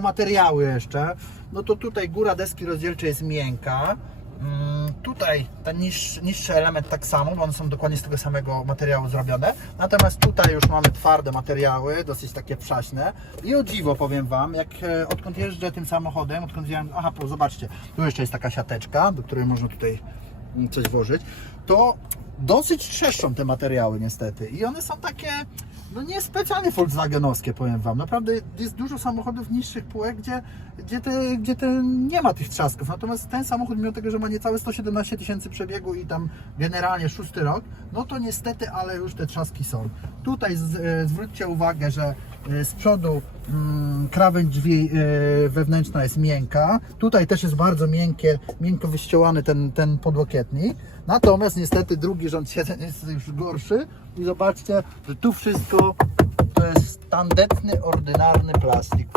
materiały jeszcze, no to tutaj góra deski rozdzielczej jest miękka. Mm, Tutaj ten niższy, niższy element tak samo, bo one są dokładnie z tego samego materiału zrobione. Natomiast tutaj już mamy twarde materiały, dosyć takie przaśne. I o dziwo powiem Wam, jak e, odkąd jeżdżę tym samochodem, odkąd wziąłem, aha, po, zobaczcie, tu jeszcze jest taka siateczka, do której można tutaj mm, coś włożyć, to dosyć trzeszczą te materiały niestety. I one są takie, no niespecjalnie Volkswagenowskie, powiem Wam. Naprawdę jest dużo samochodów niższych półek, gdzie, gdzie, te, gdzie te nie ma tych trzasków. Natomiast ten samochód, mimo tego, że ma niecałe 117 tysięcy przebiegu i tam generalnie szósty rok, no to niestety, ale już te trzaski są. Tutaj z, e, zwróćcie uwagę, że e, z przodu mm, krawędź drzwi e, wewnętrzna jest miękka. Tutaj też jest bardzo miękkie, miękko wyściołany ten, ten podłokietnik. Natomiast niestety drugi rząd siedzeń jest już gorszy i zobaczcie, że tu wszystko to jest tandetny, ordynarny plastik.